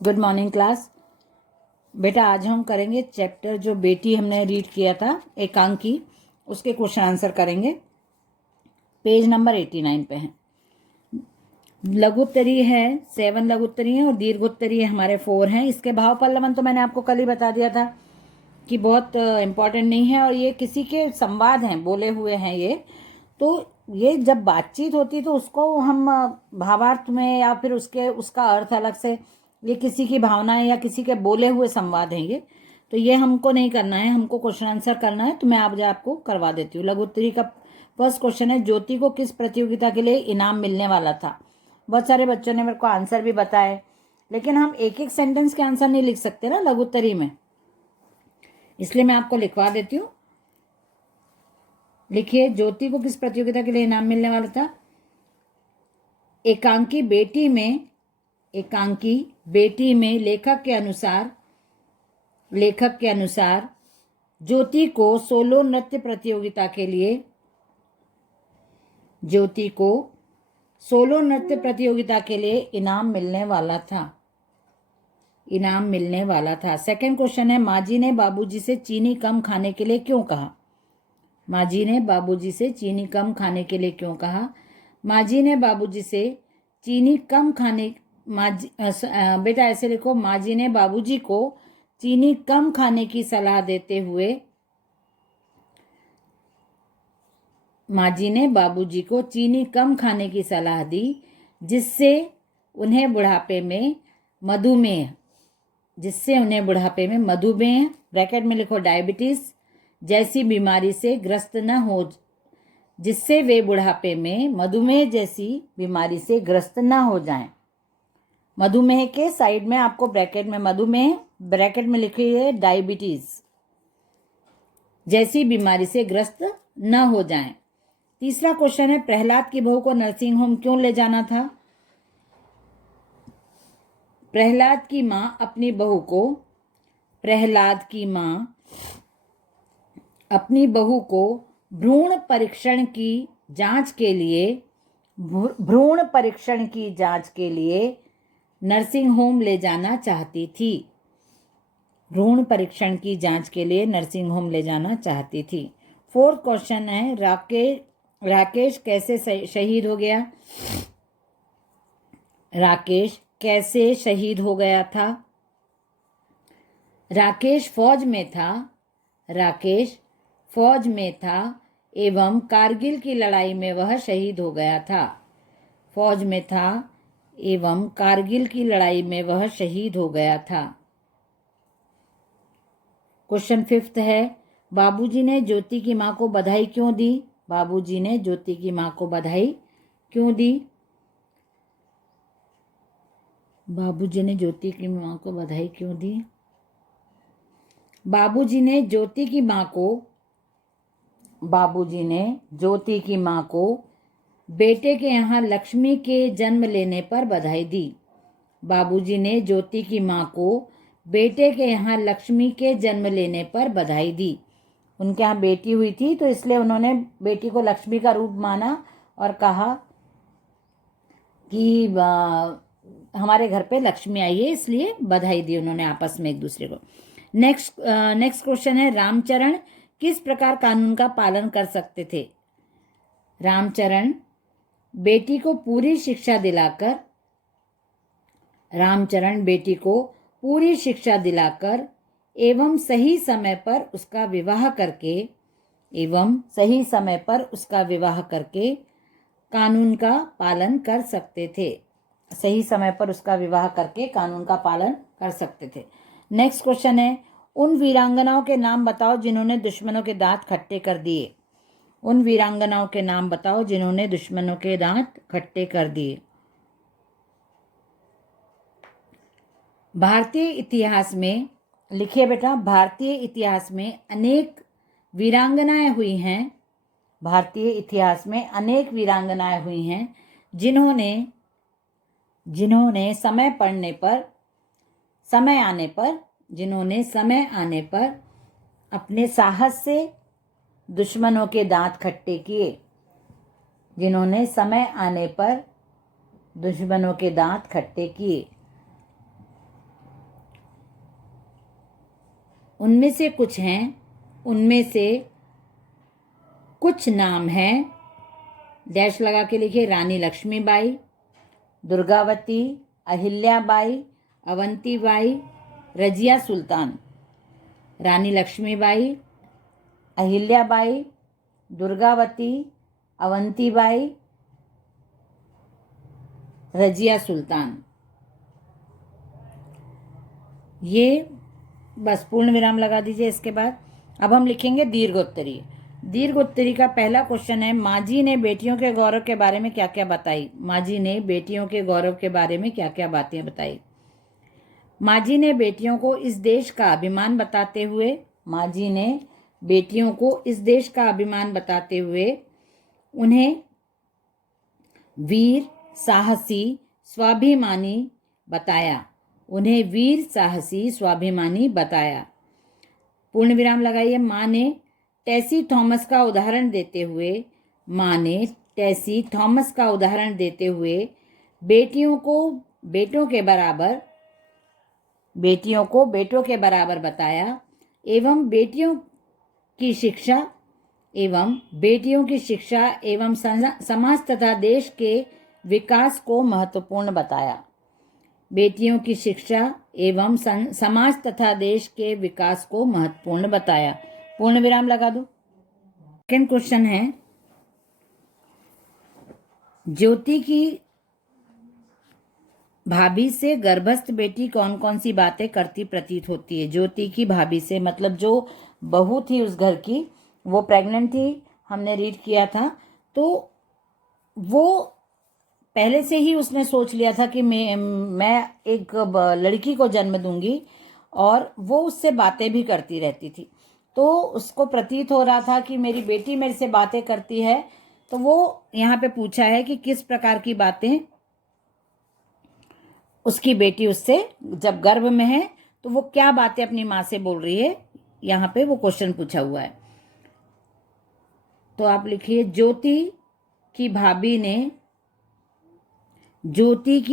Good morning class. बेटा आज हम करेंगे चैप्टर जो बेटी हमने रीड किया था एकांकी, उसके क्वेश्चन आंसर करेंगे। पेज नंबर 89 पे है। लघुत्तरी है 7 लघुत्तरी है और दीर्घोत्तरी हमारे 4 हैं। इसके भाव पल्लवन तो मैंने आपको कल ही बता दिया था कि बहुत इम्पोर्टेंट नहीं है और ये किसी के संवाद हैं, बोले हुए हैं ये। तो ये जब बातचीत होती तो उसको हम भावार्थ में या फिर उसका अर्थ अलग से, ये किसी की भावनाएं या किसी के बोले हुए संवाद हैं ये, तो ये हमको नहीं करना है, हमको क्वेश्चन आंसर करना है। तो मैं आज आपको करवा देती हूँ। लघुत्तरी का फर्स्ट क्वेश्चन है, ज्योति को किस प्रतियोगिता के लिए इनाम मिलने वाला था? बहुत सारे बच्चों ने मेरे को आंसर भी बताए, लेकिन हम एक एक सेंटेंस के आंसर नहीं लिख सकते ना लघुत्तरी में, इसलिए मैं आपको लिखवा देती हूँ। लिखिए, ज्योति को किस प्रतियोगिता के लिए इनाम मिलने वाला था? एकांकी बेटी में लेखक के अनुसार ज्योति को सोलो नृत्य प्रतियोगिता के लिए इनाम मिलने वाला था। सेकंड क्वेश्चन है, माजी ने बाबूजी से चीनी कम खाने के लिए क्यों कहा? माजी ने बाबूजी से चीनी कम खाने के लिए क्यों कहा? माजी ने बाबूजी से चीनी कम खाने बेटा ऐसे लिखो, माजी ने बाबूजी को चीनी कम खाने की सलाह देते हुए माजी ने बाबूजी को चीनी कम खाने की सलाह दी, जिससे उन्हें बुढ़ापे में मधुमेह ब्रैकेट में लिखो डायबिटीज जैसी बीमारी से ग्रस्त न हो, जिससे वे बुढ़ापे में मधुमेह जैसी बीमारी से ग्रस्त न हो जाएं। मधुमेह के साइड में आपको ब्रैकेट में मधुमेह, ब्रैकेट में लिखिए डायबिटीज जैसी बीमारी से ग्रस्त न हो जाएं। तीसरा क्वेश्चन है, प्रहलाद की बहू को नर्सिंग होम क्यों ले जाना था? प्रहलाद की मां अपनी बहू को भ्रूण परीक्षण की जांच के लिए नर्सिंग होम ले जाना चाहती थी। फोर्थ क्वेश्चन है, राकेश कैसे शहीद हो गया था? राकेश फौज में था एवं कारगिल की लड़ाई में वह शहीद हो गया था। क्वेश्चन फिफ्थ है, बाबूजी ने ज्योति की मां को बधाई क्यों दी? बाबूजी ने ज्योति की मां को बधाई क्यों दी? बाबूजी ने ज्योति की मां को बेटे के यहाँ लक्ष्मी के जन्म लेने पर बधाई दी। बाबूजी ने ज्योति की मां को बेटे के यहाँ लक्ष्मी के जन्म लेने पर बधाई दी। उनके यहाँ बेटी हुई थी तो इसलिए उन्होंने बेटी को लक्ष्मी का रूप माना और कहा कि हमारे घर पे लक्ष्मी आई है, इसलिए बधाई दी उन्होंने आपस में एक दूसरे को। नेक्स्ट क्वेश्चन है, रामचरण किस प्रकार कानून का पालन कर सकते थे? रामचरण बेटी को पूरी शिक्षा दिलाकर एवं सही समय पर उसका विवाह करके कानून का पालन कर सकते थे। नेक्स्ट क्वेश्चन है, उन वीरांगनाओं के नाम बताओ जिन्होंने दुश्मनों के दांत खट्टे कर दिए। भारतीय इतिहास में लिखिए बेटा, भारतीय इतिहास में अनेक वीरांगनाएं हुई हैं जिन्होंने समय आने पर अपने साहस से दुश्मनों के दांत खट्टे किए। उनमें से कुछ हैं, उनमें से कुछ नाम हैं, डैश लगा के लिखिए, रानी लक्ष्मीबाई, दुर्गावती, अहिल्याबाई, अवंतीबाई, रजिया सुल्तान। रानी लक्ष्मीबाई, अहिल्याबाई, दुर्गावती, अवंतीबाई, रजिया सुल्तान। ये बस पूर्ण विराम लगा दीजिए। इसके बाद अब हम लिखेंगे दीर्घोत्तरी। दीर्घोत्तरी का पहला क्वेश्चन है, माँ जी ने बेटियों के गौरव के बारे में क्या क्या बताई। माँ जी ने बेटियों के गौरव के बारे में क्या क्या बातें बताई। माँ जी ने बेटियों को इस देश का अभिमान बताते हुए, माँ जी ने बेटियों को इस देश का अभिमान बताते हुए उन्हें वीर, साहसी, स्वाभिमानी बताया। उन्हें वीर, साहसी, स्वाभिमानी बताया। पूर्ण विराम लगाइए। माँ ने टेसी थॉमस का उदाहरण देते हुए, माँ ने टेसी थॉमस का उदाहरण देते हुए बेटियों को बेटों के बराबर, बेटियों को बेटों के बराबर बताया एवं बेटियों की शिक्षा एवं समाज तथा देश के विकास को महत्वपूर्ण बताया। बेटियों की शिक्षा एवं समाज तथा देश के विकास को महत्वपूर्ण बताया। पूर्ण विराम लगा दो। सेकंड क्वेश्चन है, ज्योति की भाभी से गर्भस्थ बेटी कौन कौन सी बातें करती प्रतीत होती है। ज्योति की भाभी से मतलब जो बहू थी उस घर की, वो प्रेग्नेंट थी, हमने रीड किया था। तो वो पहले से ही उसने सोच लिया था कि मैं एक लड़की को जन्म दूंगी, और वो उससे बातें भी करती रहती थी। तो उसको प्रतीत हो रहा था कि मेरी बेटी मेरे से बातें करती है। तो वो यहाँ पे पूछा है कि किस प्रकार की बातें उसकी बेटी उससे, जब गर्भ में है तो वो क्या बातें अपनी माँ से बोल रही है, यहाँ पे वो क्वेश्चन पूछा हुआ है। तो आप लिखिए, ज्योति की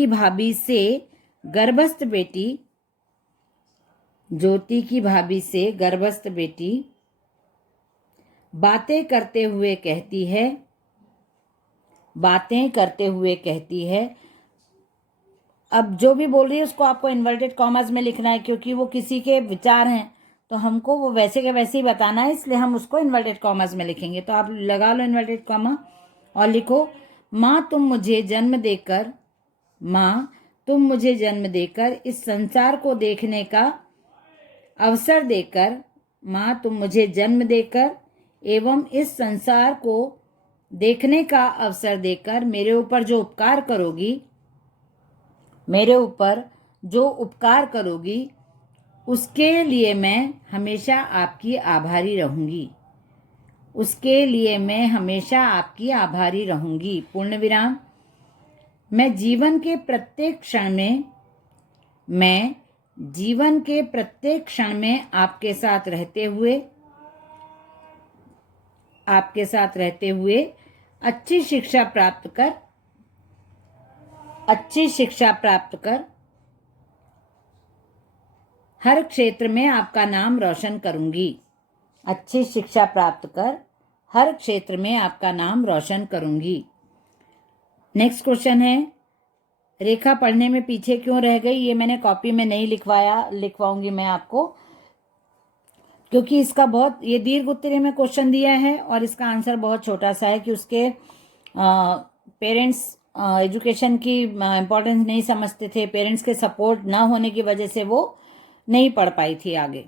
भाभी से गर्भस्थ बेटी, ज्योति की भाभी से गर्भस्थ बेटी बातें करते हुए कहती है। अब जो भी बोल रही है उसको आपको इन्वर्टेड कॉमास में लिखना है, क्योंकि वो किसी के विचार हैं तो हमको वो वैसे के वैसे ही बताना है, इसलिए हम उसको इन्वर्टेड कॉमास में लिखेंगे। तो आप लगा लो इन्वर्टेड कॉमा और लिखो, माँ तुम मुझे जन्म देकर इस संसार को देखने का अवसर देकर, माँ तुम मुझे जन्म देकर एवं इस संसार को देखने का अवसर देकर मेरे ऊपर जो उपकार करोगी उसके लिए मैं हमेशा आपकी आभारी रहूंगी। पूर्ण विराम। मैं जीवन के प्रत्येक क्षण में आपके साथ रहते हुए अच्छी शिक्षा प्राप्त कर हर क्षेत्र में आपका नाम रोशन करूंगी। अच्छी शिक्षा प्राप्त कर हर क्षेत्र में आपका नाम रोशन करूंगी। नेक्स्ट क्वेश्चन है, रेखा पढ़ने में पीछे क्यों रह गई। ये मैंने कॉपी में नहीं लिखवाऊंगी मैं आपको, क्योंकि इसका बहुत, ये दीर्घ उत्तरीय में क्वेश्चन दिया है और इसका आंसर बहुत छोटा सा है कि उसके पेरेंट्स एजुकेशन की इम्पोर्टेंस नहीं समझते थे। पेरेंट्स के सपोर्ट ना होने की वजह से वो नहीं पढ़ पाई थी आगे,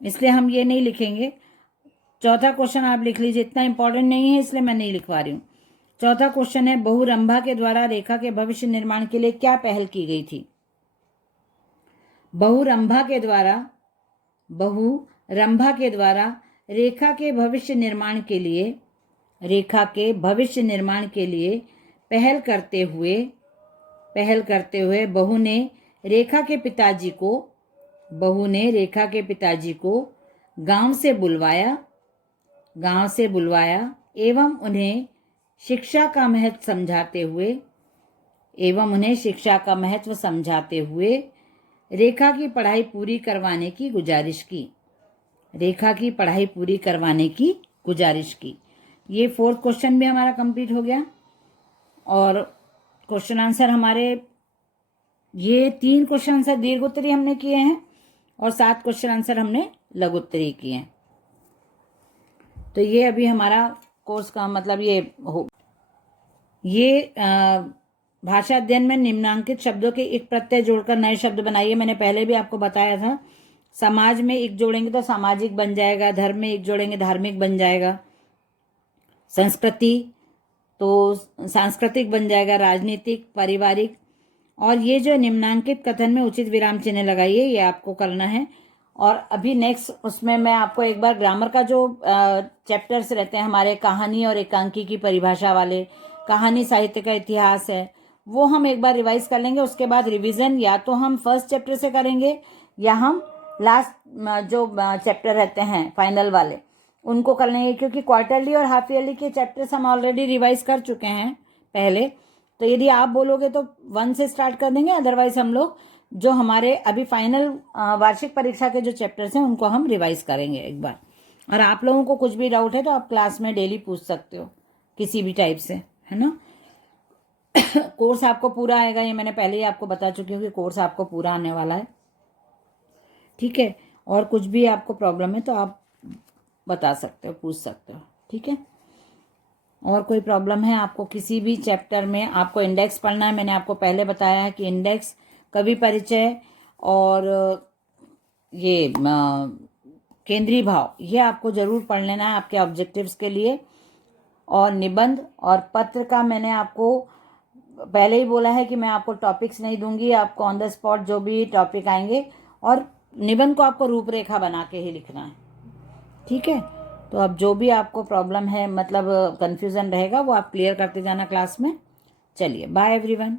इसलिए हम ये नहीं लिखेंगे। चौथा क्वेश्चन आप लिख लीजिए, इतना इंपॉर्टेंट नहीं है इसलिए मैं नहीं लिखवा रही हूँ। चौथा क्वेश्चन है, बहु रंभा के द्वारा रेखा के भविष्य निर्माण के लिए क्या पहल की गई थी। बहु रंभा के द्वारा रेखा के भविष्य निर्माण के लिए पहल करते हुए बहू ने रेखा के पिताजी को गांव से बुलवाया एवं उन्हें शिक्षा का महत्व समझाते हुए रेखा की पढ़ाई पूरी करवाने की गुजारिश की। रेखा की पढ़ाई पूरी करवाने की गुजारिश की। ये 4th क्वेश्चन भी हमारा कंप्लीट हो गया। और क्वेश्चन आंसर हमारे ये 3 क्वेश्चन आंसर दीर्घ उत्तरी हमने किए हैं और 7 क्वेश्चन आंसर हमने लघु उत्तरी किए हैं। तो ये अभी हमारा कोर्स का मतलब ये भाषा अध्ययन में निम्नांकित शब्दों के एक प्रत्यय जोड़कर नए शब्द बनाइए। मैंने पहले भी आपको बताया था। समाज में एक जोड़ेंगे तो सामाजिक बन जाएगा, धर्म में एक जोड़ेंगे धार्मिक बन जाएगा, संस्कृति तो सांस्कृतिक बन जाएगा, राजनीतिक, पारिवारिक। और ये जो निम्नांकित कथन में उचित विराम चिन्ह लगाइए, ये आपको करना है। और अभी नेक्स्ट उसमें मैं आपको एक बार ग्रामर का जो चैप्टर्स रहते हैं हमारे, कहानी और एकांकी की परिभाषा वाले, कहानी साहित्य का इतिहास है, वो हम एक बार रिवाइज कर लेंगे। उसके बाद रिवीजन या तो हम फर्स्ट चैप्टर से करेंगे या हम लास्ट जो चैप्टर रहते हैं फाइनल वाले उनको कर लेंगे, क्योंकि क्वार्टरली और हाफ ईयरली के चैप्टर्स हम ऑलरेडी रिवाइज कर चुके हैं पहले। तो यदि आप बोलोगे तो 1 से स्टार्ट कर देंगे, अदरवाइज हम लोग जो हमारे अभी फाइनल वार्षिक परीक्षा के जो चैप्टर्स हैं उनको हम रिवाइज करेंगे एक बार। और आप लोगों को कुछ भी डाउट है तो आप क्लास में डेली पूछ सकते हो किसी भी टाइप से, है ना। कोर्स आपको पूरा आएगा, ये मैंने पहले ही आपको बता चुकी हूँ कि कोर्स आपको पूरा आने वाला है, ठीक है। और कुछ भी आपको प्रॉब्लम है तो आप बता सकते हो, पूछ सकते हो, ठीक है। और कोई प्रॉब्लम है आपको किसी भी चैप्टर में, आपको इंडेक्स पढ़ना है। मैंने आपको पहले बताया है कि इंडेक्स, कवि परिचय और ये केंद्रीय भाव, ये आपको जरूर पढ़ लेना है आपके ऑब्जेक्टिव्स के लिए। और निबंध और पत्र का मैंने आपको पहले ही बोला है कि मैं आपको टॉपिक्स नहीं दूंगी, आपको ऑन द स्पॉट जो भी टॉपिक आएंगे। और निबंध को आपको रूपरेखा बना के ही लिखना है, ठीक है। तो अब जो भी आपको प्रॉब्लम है, मतलब कंफ्यूजन रहेगा, वो आप क्लियर करते जाना क्लास में। चलिए, बाय एवरीवन।